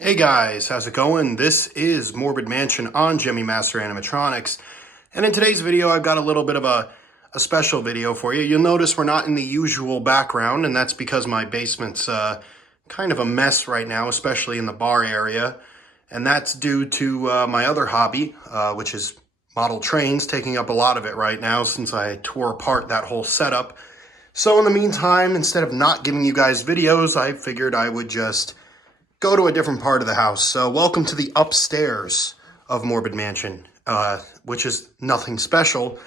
Hey guys, how's it going? This is Morbid Mansion on Gemmy Master Animatronics, and in today's video I've got a little bit of a special video for you. You'll notice we're not in the usual background, and that's because my basement's kind of a mess right now, especially in the bar area, and that's due to my other hobby, which is model trains, taking up a lot of it right now since I tore apart that whole setup. So in the meantime, instead of not giving you guys videos, I figured I would just go to a different part of the house. So welcome to the upstairs of Morbid Mansion, which is nothing special,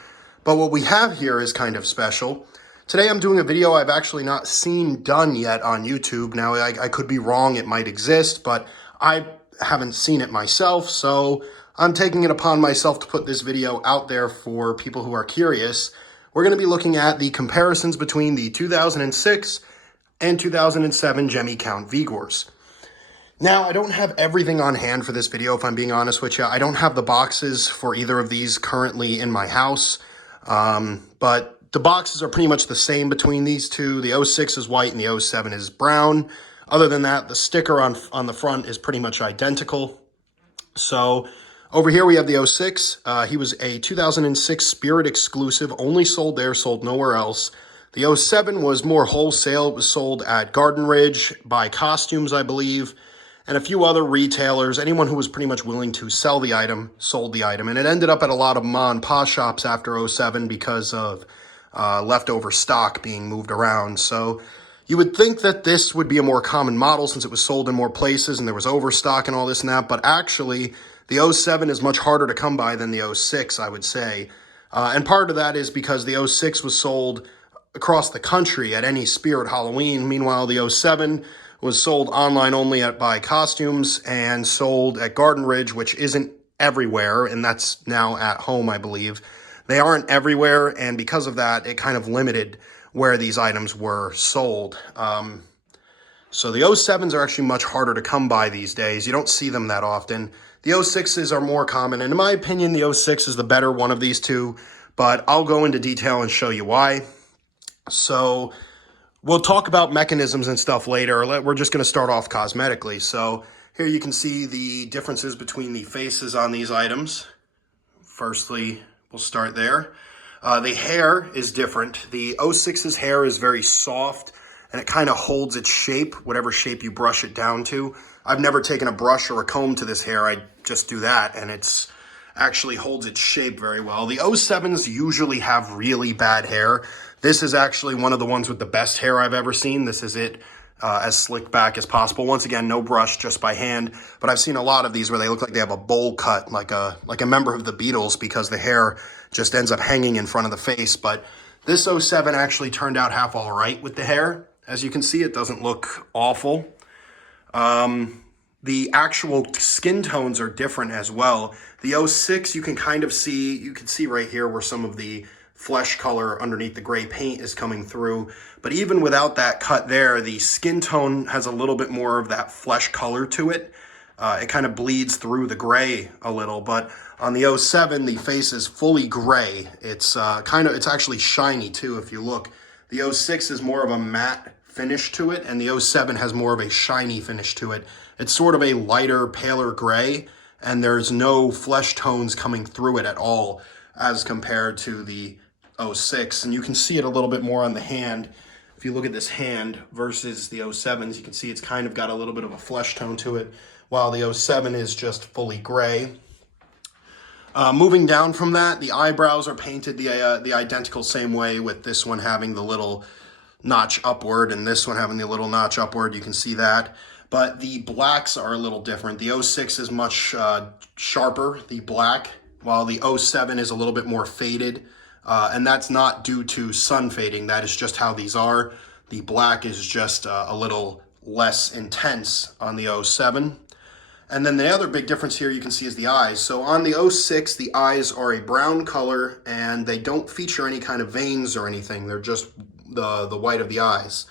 but what we have here is kind of special. Today I'm doing a video I've actually not seen done yet on YouTube. Now I could be wrong, it might exist, but I haven't seen it myself, so I'm taking it upon myself to put this video out there for people who are curious. We're going to be looking at the comparisons between the 2006 and 2007 Gemmy Count Vigors. Now, I don't have everything on hand for this video, if I'm being honest with you. I don't have the boxes for either of these currently in my house, but the boxes are pretty much the same between these two. The 06 is white and the 07 is brown. Other than that, the sticker on the front is pretty much identical. So over here we have the 06. He was a 2006 Spirit exclusive, only sold there, sold nowhere else. The 07 was more wholesale. It was sold at Garden Ridge by Costumes, I believe, and a few other retailers. Anyone who was pretty much willing to sell the item sold the item, and it ended up at a lot of ma and pa shops after 07 because of leftover stock being moved around. So you would think that this would be a more common model since it was sold in more places and there was overstock and all this and that, but actually the 07 is much harder to come by than the 06, I would say. And part of that is because the 06 was sold across the country at any Spirit Halloween. Meanwhile, the 07 was sold online only by Costumes and sold at Garden Ridge, which isn't everywhere, and that's now at home, I believe. They aren't everywhere, and because of that, it kind of limited where these items were sold. So the 07s are actually much harder to come by these days. You don't see them that often. The 06s are more common, and in my opinion, the 06 is the better one of these two, but I'll go into detail and show you why. So we'll talk about mechanisms and stuff later. We're just going to start off cosmetically. So here you can see the differences between the faces on these items. Firstly, we'll start there. The hair is different. The 06's hair is very soft, and it kind of holds its shape, whatever shape you brush it down to. I've never taken a brush or a comb to this hair. I just do that, and it's actually holds its shape very well. The 07s usually have really bad hair. This is actually one of the ones with the best hair I've ever seen. This is it, as slick back as possible. Once again, no brush, just by hand. But I've seen a lot of these where they look like they have a bowl cut, like a member of the Beatles, because the hair just ends up hanging in front of the face. But this 07 actually turned out half all right with the hair. As you can see, it doesn't look awful. The actual skin tones are different as well. The 06, you can kind of see, you can see right here where some of the flesh color underneath the gray paint is coming through. But even without that cut there, the skin tone has a little bit more of that flesh color to it. It kind of bleeds through the gray a little, but on the 07, the face is fully gray. It's it's actually shiny too, if you look. The 06 is more of a matte finish to it, and the 07 has more of a shiny finish to it. It's sort of a lighter, paler gray, and there's no flesh tones coming through it at all as compared to the 06. And you can see it a little bit more on the hand. If you look at this hand versus the 07s, you can see it's kind of got a little bit of a flesh tone to it, while the 07 is just fully gray. Moving down from that, the eyebrows are painted the identical same way, with this one having the little notch upward and this one having the little notch upward. You can see that. But the blacks are a little different. The 06 is much sharper, the black, while the 07 is a little bit more faded. And that's not due to sun fading. That is just how these are. The black is just a little less intense on the 07. And then the other big difference here you can see is the eyes. So on the 06, the eyes are a brown color, and they don't feature any kind of veins or anything. They're just the white of the eyes.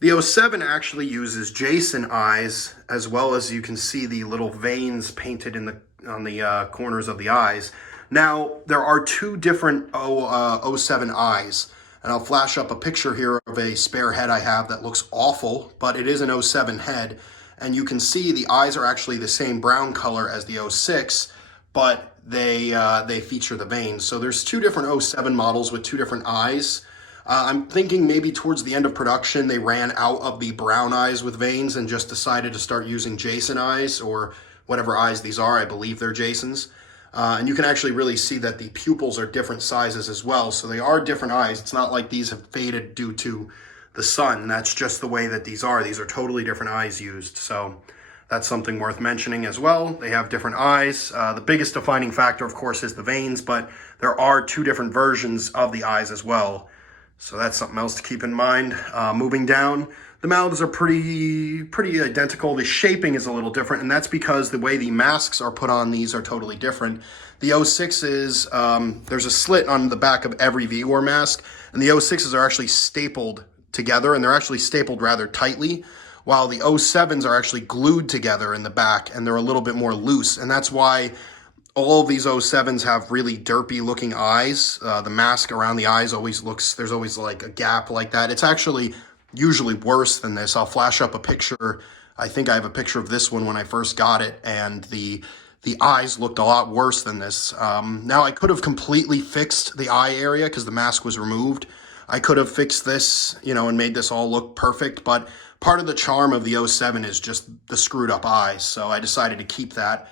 The 07 actually uses Jason eyes, as well as you can see the little veins painted on the corners of the eyes. Now, there are two different 07 eyes, and I'll flash up a picture here of a spare head I have that looks awful, but it is an 07 head. And you can see the eyes are actually the same brown color as the 06, but they feature the veins. So there's two different 07 models with two different eyes. I'm thinking maybe towards the end of production, they ran out of the brown eyes with veins and just decided to start using Jason eyes, or whatever eyes these are. I believe they're Jason's. And you can actually really see that the pupils are different sizes as well. So they are different eyes. It's not like these have faded due to the sun. That's just the way that these are. These are totally different eyes used. So that's something worth mentioning as well. They have different eyes. The biggest defining factor, of course, is the veins, but there are two different versions of the eyes as well. So that's something else to keep in mind. Moving down, the mouths are pretty identical. The shaping is a little different, and that's because the way the masks are put on these are totally different. The 06s, there's a slit on the back of every Vigor mask, and the 06s are actually stapled together, and they're actually stapled rather tightly, while the 07s are actually glued together in the back, and they're a little bit more loose, and that's why all of these 07s have really derpy looking eyes. The mask around the eyes always looks, there's always like a gap like that. It's actually usually worse than this. I'll flash up a picture. I think I have a picture of this one when I first got it, and the eyes looked a lot worse than this. Now I could have completely fixed the eye area because the mask was removed. I could have fixed this, you know, and made this all look perfect, but part of the charm of the 07 is just the screwed up eyes, so I decided to keep that.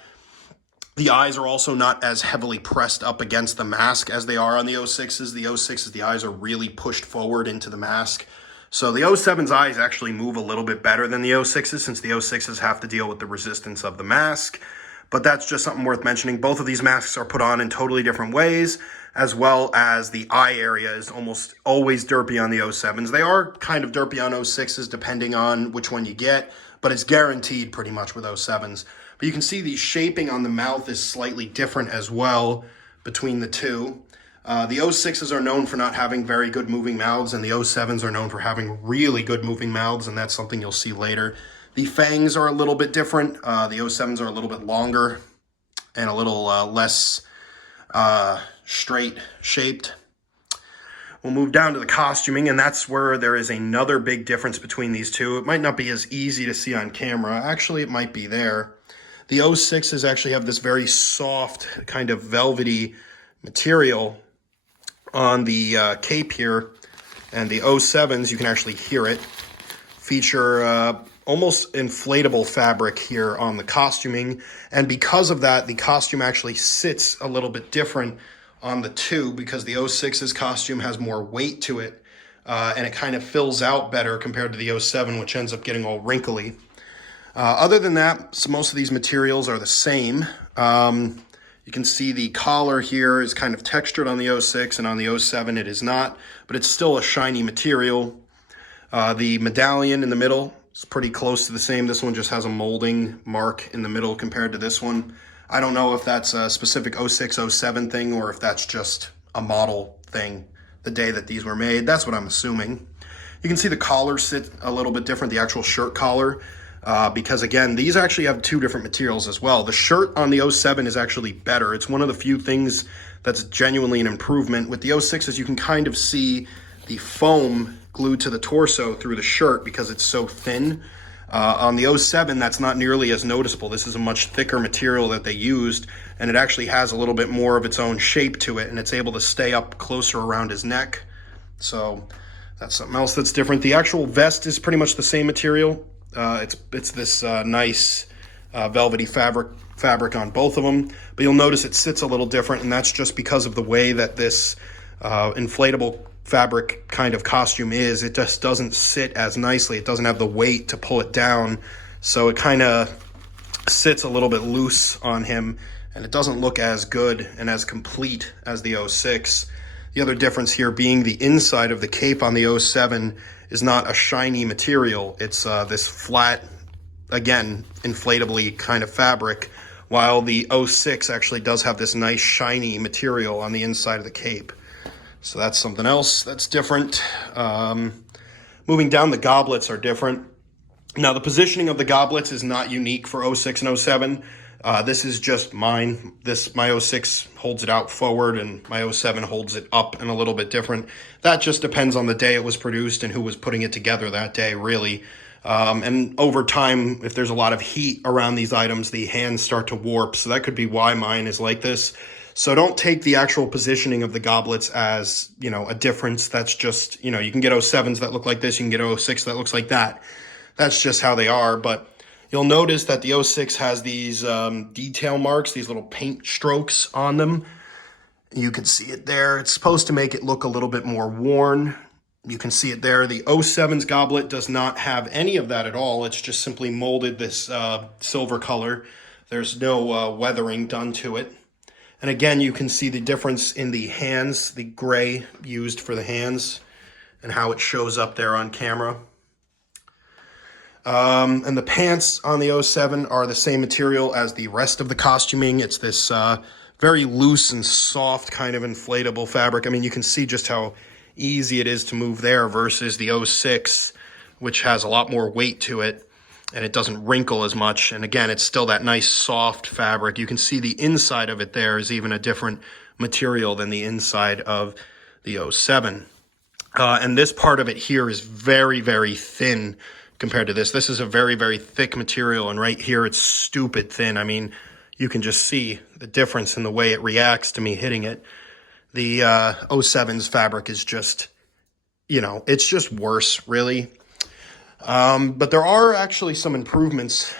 The eyes are also not as heavily pressed up against the mask as they are on the 06s. The 06s, the eyes are really pushed forward into the mask. So the 07's eyes actually move a little bit better than the 06s, since the 06s have to deal with the resistance of the mask. But that's just something worth mentioning. Both of these masks are put on in totally different ways, as well as the eye area is almost always derpy on the 07s. They are kind of derpy on 06s depending on which one you get, but it's guaranteed pretty much with 07s. But you can see the shaping on the mouth is slightly different as well between the two. The 06s are known for not having very good moving mouths, and the 07s are known for having really good moving mouths, and that's something you'll see later. The fangs are a little bit different. The 07s are a little bit longer and a little less straight shaped. We'll move down to the costuming, and that's where there is another big difference between these two. It might not be as easy to see on camera. Actually, it might be there. The 06s actually have this very soft, kind of velvety material on the cape here, and the 07s, you can actually hear it, feature almost inflatable fabric here on the costuming, and because of that, the costume actually sits a little bit different on the two, because the 06's costume has more weight to it, and it kind of fills out better compared to the 07, which ends up getting all wrinkly. Other than that, most of these materials are the same. You can see the collar here is kind of textured on the 06, and on the 07 it is not, but it's still a shiny material. The medallion in the middle is pretty close to the same. This one just has a molding mark in the middle compared to this one. I don't know if that's a specific 06, 07 thing, or if that's just a model thing the day that these were made. That's what I'm assuming. You can see the collar sit a little bit different, the actual shirt collar. Because again, these actually have two different materials as well. The shirt on the 07 is actually better. It's one of the few things that's genuinely an improvement. With the 06s, you can kind of see the foam glued to the torso through the shirt because it's so thin. On the 07, that's not nearly as noticeable. This is a much thicker material that they used, and it actually has a little bit more of its own shape to it, and it's able to stay up closer around his neck. So that's something else that's different. The actual vest is pretty much the same material. It's this nice velvety fabric on both of them, but you'll notice it sits a little different, and that's just because of the way that this inflatable fabric kind of costume is. It just doesn't sit as nicely. It doesn't have the weight to pull it down, so it kind of sits a little bit loose on him, and it doesn't look as good and as complete as the 06. The other difference here being the inside of the cape on the 07 is not a shiny material. It's this flat, again, inflatably kind of fabric, while the 06 actually does have this nice shiny material on the inside of the cape. So that's something else that's different. Moving down, the goblets are different. Now, the positioning of the goblets is not unique for 06 and 07. This is just mine. My 06 holds it out forward, and my 07 holds it up and a little bit different. That just depends on the day it was produced and who was putting it together that day, really. And over time, if there's a lot of heat around these items, the hands start to warp. So that could be why mine is like this. So don't take the actual positioning of the goblets as, a difference. That's just, you can get 07s that look like this. You can get 06 that looks like that. That's just how they are. But you'll notice that the 06 has these detail marks, these little paint strokes on them. You can see it there. It's supposed to make it look a little bit more worn. You can see it there. The 07's goblet does not have any of that at all. It's just simply molded this silver color. There's no weathering done to it. And again, you can see the difference in the hands, the gray used for the hands, and how it shows up there on camera. And the pants on the 07 are the same material as the rest of the costuming. It's this very loose and soft kind of inflatable fabric. I mean, you can see just how easy it is to move there versus the 06, which has a lot more weight to it, and it doesn't wrinkle as much. And again, it's still that nice soft fabric. You can see the inside of it there is even a different material than the inside of the 07. And this part of it here is very, very thin compared to this. This is a very, very thick material, and right here it's stupid thin. I mean, you can just see the difference in the way it reacts to me hitting it. The 07's fabric is just, it's just worse, really. But there are actually some improvements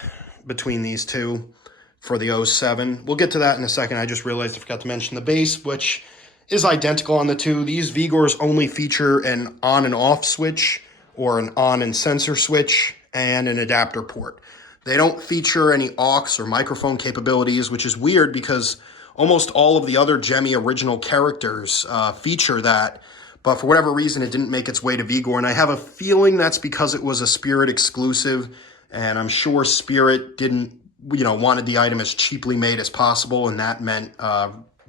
between these two for the 07. We'll get to that in a second. I just realized I forgot to mention the base, which is identical on the two. These Vigors only feature an on and off switch, or an on and sensor switch, and an adapter port. They don't feature any aux or microphone capabilities, which is weird because almost all of the other Gemmy original characters feature that. But for whatever reason, it didn't make its way to Vigor. And I have a feeling that's because it was a Spirit exclusive. And I'm sure Spirit didn't, wanted the item as cheaply made as possible. And that meant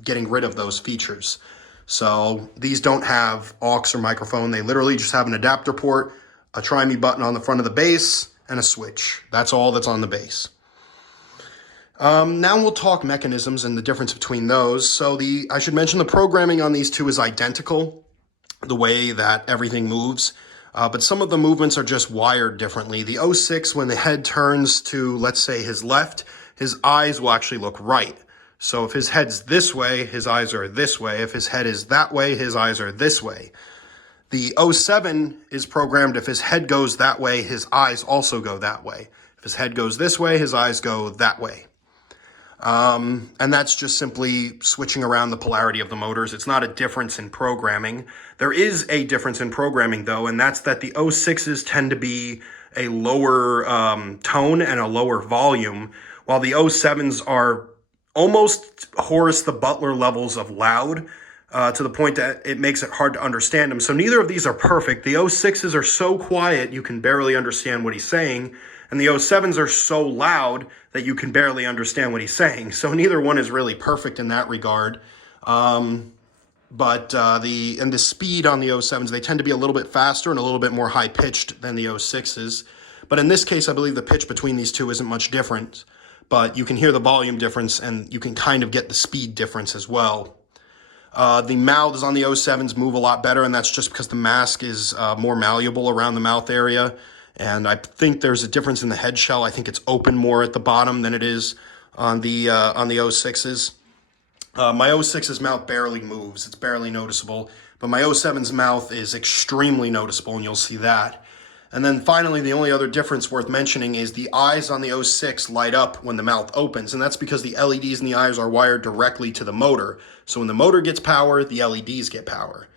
getting rid of those features. So these don't have aux or microphone. They literally just have an adapter port, a try me button on the front of the base, and a switch. That's all that's on the base. Now we'll talk mechanisms and the difference between those. So I should mention the programming on these two is identical, the way that everything moves, but some of the movements are just wired differently. The 06, when the head turns to, let's say, his left, his eyes will actually look right. So if his head's this way, his eyes are this way. If his head is that way, his eyes are this way. The 07 is programmed if his head goes that way, his eyes also go that way. If his head goes this way, his eyes go that way. And that's just simply switching around the polarity of the motors. It's not a difference in programming. There is a difference in programming, though, and that's that the 06s tend to be a lower tone and a lower volume, while the 07s are almost Horace the Butler levels of loud, to the point that it makes it hard to understand them. So neither of these are perfect. The 06s are so quiet you can barely understand what he's saying, and the 07s are so loud that you can barely understand what he's saying. So neither one is really perfect in that regard. But the speed on the 07s, they tend to be a little bit faster and a little bit more high-pitched than the 06s. But in this case, I believe the pitch between these two isn't much different. But you can hear the volume difference, and you can kind of get the speed difference as well. The mouths on the 07s move a lot better, and that's just because the mask is more malleable around the mouth area. And I think there's a difference in the head shell. I think it's open more at the bottom than it is on the 06s. My 06's mouth barely moves. It's barely noticeable. But my 07's mouth is extremely noticeable, and you'll see that. And then finally, the only other difference worth mentioning is the eyes on the 06 light up when the mouth opens. And that's because the LEDs in the eyes are wired directly to the motor. So when the motor gets power, the LEDs get power.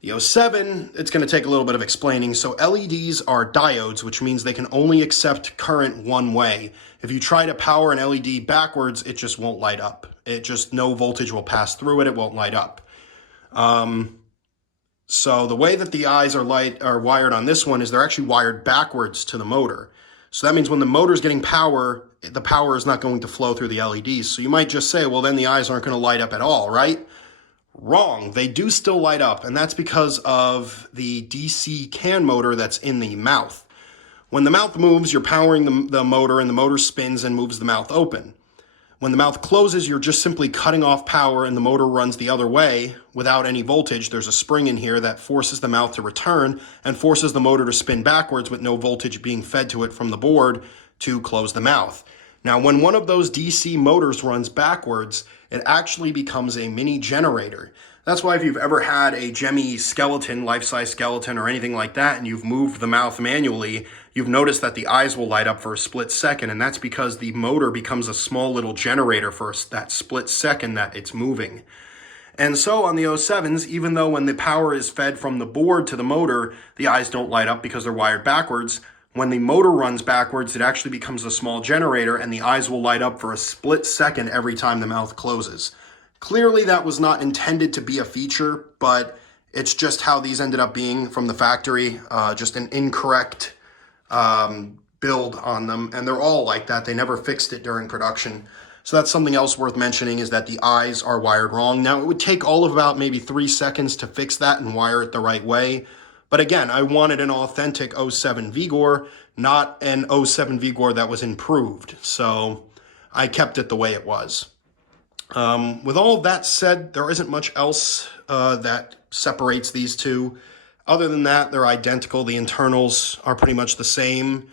The 07, it's going to take a little bit of explaining. So LEDs are diodes, which means they can only accept current one way. If you try to power an LED backwards, it just won't light up. No voltage will pass through it. It won't light up. So the way that the eyes are wired on this one is they're actually wired backwards to the motor. So that means when the motor's getting power, the power is not going to flow through the LEDs. So you might just say, well, then the eyes aren't going to light up at all, right? Wrong. They do still light up, and that's because of the DC can motor that's in the mouth. When the mouth moves, you're powering the motor, and the motor spins and moves the mouth open. When the mouth closes, you're just simply cutting off power and the motor runs the other way without any voltage. There's a spring in here that forces the mouth to return and forces the motor to spin backwards with no voltage being fed to it from the board to close the mouth. Now, when one of those DC motors runs backwards, it actually becomes a mini generator. That's why if you've ever had a Gemmy skeleton, life-size skeleton or anything like that, and you've moved the mouth manually, you've noticed that the eyes will light up for a split second, and that's because the motor becomes a small little generator for that split second that it's moving. And so on the 07s, even though when the power is fed from the board to the motor, the eyes don't light up because they're wired backwards, when the motor runs backwards, it actually becomes a small generator and the eyes will light up for a split second every time the mouth closes. Clearly that was not intended to be a feature, but it's just how these ended up being from the factory, just an incorrect build on them. And they're all like that. They never fixed it during production. So that's something else worth mentioning, is that the eyes are wired wrong. Now, it would take all of about maybe 3 seconds to fix that and wire it the right way. But again, I wanted an authentic 07 Vigor, not an 07 Vigor that was improved. So I kept it the way it was. With all of that said, there isn't much else that separates these two. Other than that, they're identical. The internals are pretty much the same.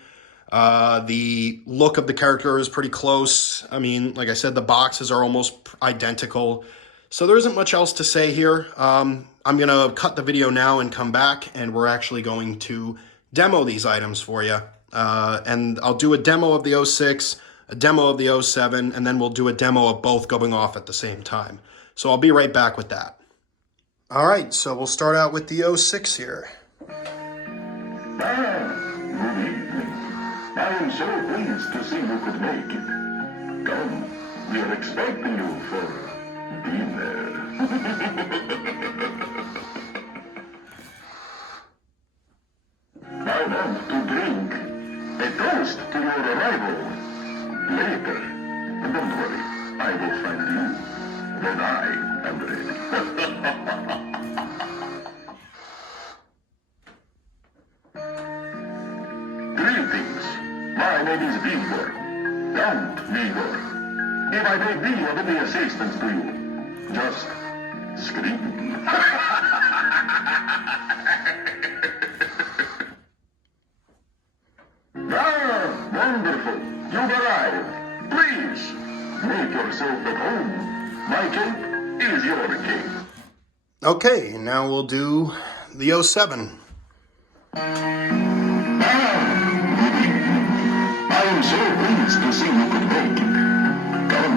The look of the character is pretty close. I mean, like I said, the boxes are almost identical. So there isn't much else to say here. I'm going to cut the video now and come back, and we're actually going to demo these items for you. And I'll do a demo of the 06, a demo of the 07, and then we'll do a demo of both going off at the same time. So I'll be right back with that. All right, so we'll start out with the 06 here. Good evening. I am so pleased to see you could make it. Come, we are expecting you for dinner. I want to drink a toast to your arrival later. Don't worry, I will find you when I am ready. Greetings. My name is Vigor. Count Vigor. If I may be of any assistance to you, just scream. Wonderful. You've arrived. Please, make yourself at home. My cake is your cake. Okay, now we'll do the 07. I am so pleased to see you could make it. Come,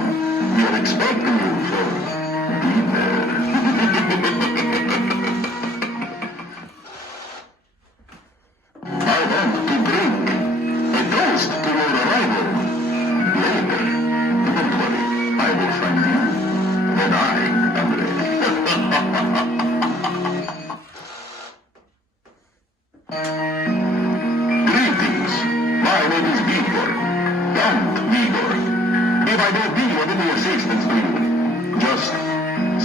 we are expecting you for dinner. I want to drink a toast to your arrival later. Don't worry, I will find you when I am ready. Greetings. My name is Vigor. Count Vigor. If I may be of any assistance to you, just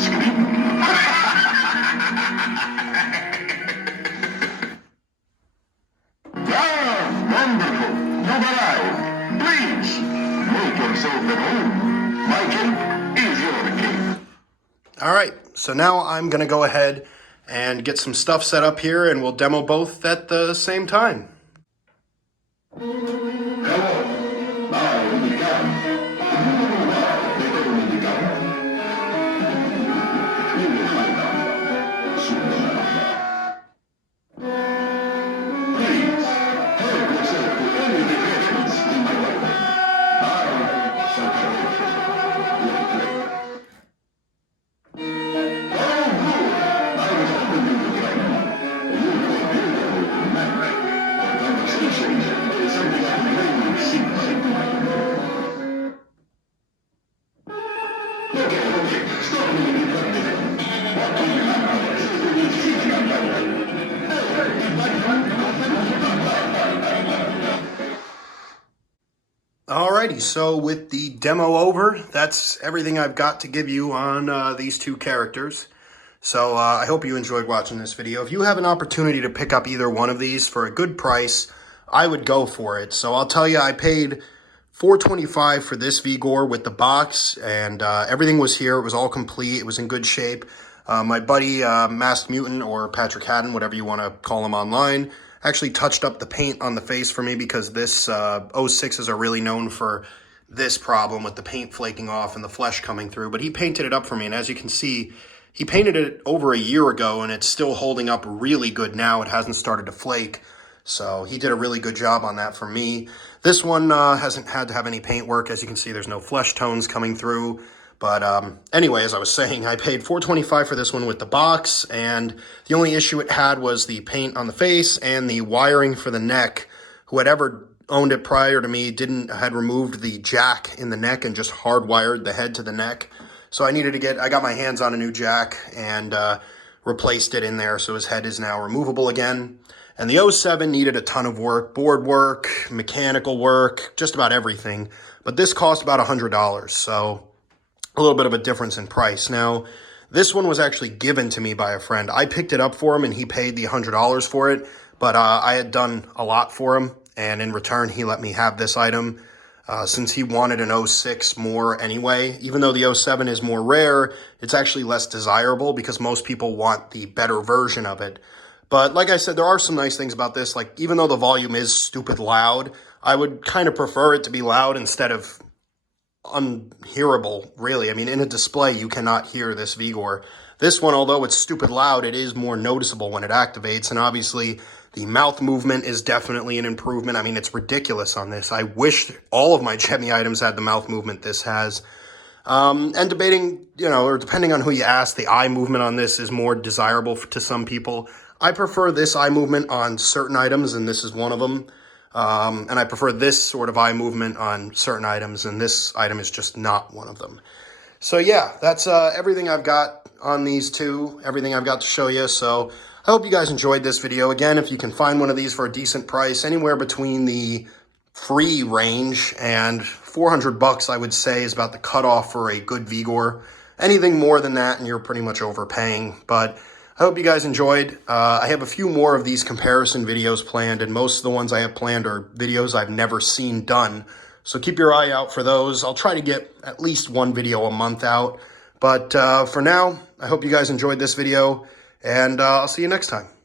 scream. Wonderful. You've arrived. Please, make yourself at home. My cake is your cake. All right, so now I'm going to go ahead and get some stuff set up here, and we'll demo both at the same time. Hello. Now we can. We will find out soon enough. Please, help yourself to any refreshments in my way. I shall show you little plate. Oh, good. I was hoping you would join me. You know a beautiful man. Our conversation is something I really see. Okay, stop me if you come here. What do you have? Alrighty, so with the demo over, that's everything I've got to give you on these two characters. So I hope you enjoyed watching this video. If you have an opportunity to pick up either one of these for a good price, I would go for it. So I'll tell you, I paid $425 for this Vigor with the box, and everything was here. It was all complete. It was in good shape. My buddy, Masked Mutant, or Patrick Haddon, whatever you want to call him online, actually touched up the paint on the face for me because this 06s are really known for this problem with the paint flaking off and the flesh coming through. But he painted it up for me, and as you can see, he painted it over a year ago, and it's still holding up really good now. It hasn't started to flake. So he did a really good job on that for me. This one hasn't had to have any paint work. As you can see, there's no flesh tones coming through. But anyway, as I was saying, I paid $425 for this one with the box, and the only issue it had was the paint on the face and the wiring for the neck. Who had ever owned it prior to me had removed the jack in the neck and just hardwired the head to the neck. So I got my hands on a new jack and replaced it in there, so his head is now removable again. And the 07 needed a ton of work, board work, mechanical work, just about everything. But this cost about $100, so a little bit of a difference in price. Now, this one was actually given to me by a friend. I picked it up for him, and he paid the $100 for it. But I had done a lot for him, and in return, he let me have this item. Since he wanted an 06 more anyway. Even though the 07 is more rare, it's actually less desirable because most people want the better version of it. But like I said, there are some nice things about this. Like, even though the volume is stupid loud, I would kind of prefer it to be loud instead of unhearable, really. I mean, in a display, you cannot hear this Vigor. This one, although it's stupid loud, it is more noticeable when it activates. And obviously, the mouth movement is definitely an improvement. I mean, it's ridiculous on this. I wish all of my Gemmy items had the mouth movement this has. And debating, or depending on who you ask, the eye movement on this is more desirable to some people. I prefer this eye movement on certain items, and this is one of them. And I prefer this sort of eye movement on certain items, and this item is just not one of them. So yeah, that's everything I've got on these two, everything I've got to show you. So I hope you guys enjoyed this video. Again, if you can find one of these for a decent price, anywhere between the free range and $400, I would say, is about the cutoff for a good Vigor. Anything more than that, and you're pretty much overpaying. But I hope you guys enjoyed. I have a few more of these comparison videos planned, and most of the ones I have planned are videos I've never seen done. So keep your eye out for those. I'll try to get at least one video a month out. But for now, I hope you guys enjoyed this video, and I'll see you next time.